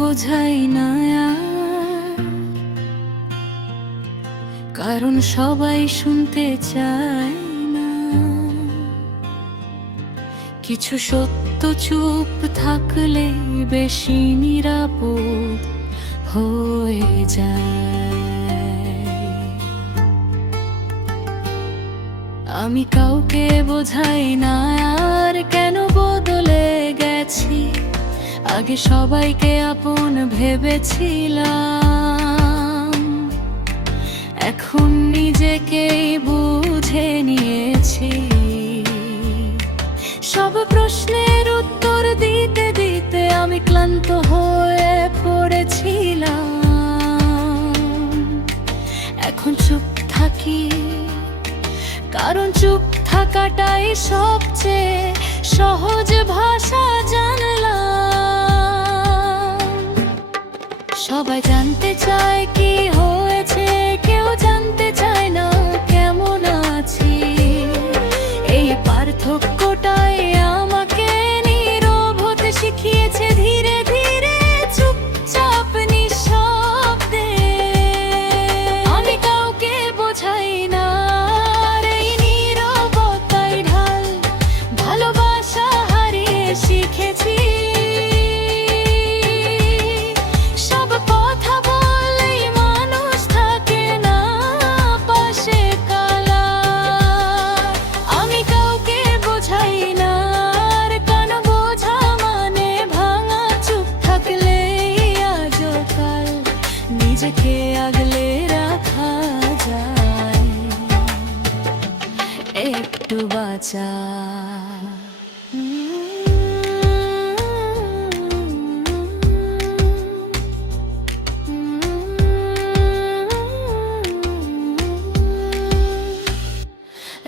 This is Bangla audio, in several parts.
বোঝাই না আর, কারণ সবাই শুনতে চায় না। কিছু সত্য চুপ থাকলে বেশি নিরাপদ হয়ে যায়। আমি কাউকে বোঝাই না আর কেন বদলে গেছি। আগে সবাইকে আপন ভেবেছিলাম, এখন নিজেকেই বুঝে নিয়েছি। সব প্রশ্নের উত্তর দিতে দিতে আমি ক্লান্ত হয়ে পড়েছিলাম। এখন চুপ থাকি, কারণ চুপ থাকাটাই সবচেয়ে সহজ ভাষা জানলাম। সবাই জানতে চায় কি হয়েছে, কেউ জানতে চায় না কেমন আছি। এই পার্থক্যটাই আমাকে নীরব হতে শিখিয়েছে ধীরে ধীরে, চুপচাপ নিঃশব্দে। আমি কাউকে বোঝাই না, এই নীরবতাই ঢাল। ভালোবাসা হারিয়ে শিখেছি, সব কথা বললেই মানুষ থাকে না পাশে কালা। আমি কাউকে বোঝাই না আর কান বোঝা মানে ভাঙা। চুপ থাকলেই আজও কাল নিজেকে আগলে রাখা যায় একটু বাঁচা।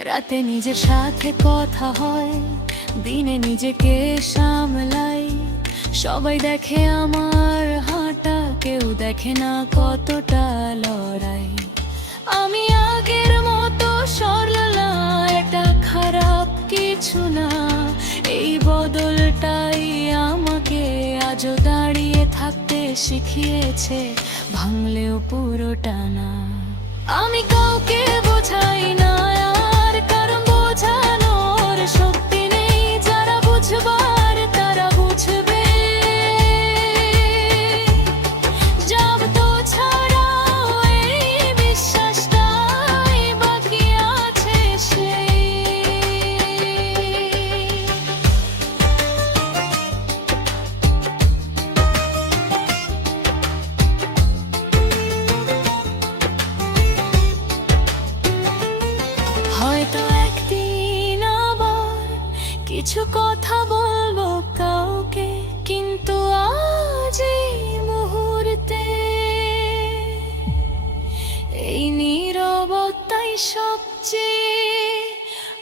রাতে নিজের সাথে কথা হয়, দিনে নিজেকে সামলাই। সবাই দেখে আমার হাঁটা, কেউ দেখে না কতটা লড়াই। আমি আগের মতো সরলা, এটা খারাপ কিছু না। এই বদলটাই আমাকে আজও দাঁড়িয়ে থাকতে শিখিয়েছে, ভাঙলেও পুরোটা না। আমি কাউকে বোঝাই না আর, কারণ বোঝানোর শক্তি নেই। যারা বুঝবার তারা বুঝবে, যাব তো ছাড়াও এই বিশ্বাসটাই বাকি আছে সেই। হয়তো একদিন আবার কিছু কথা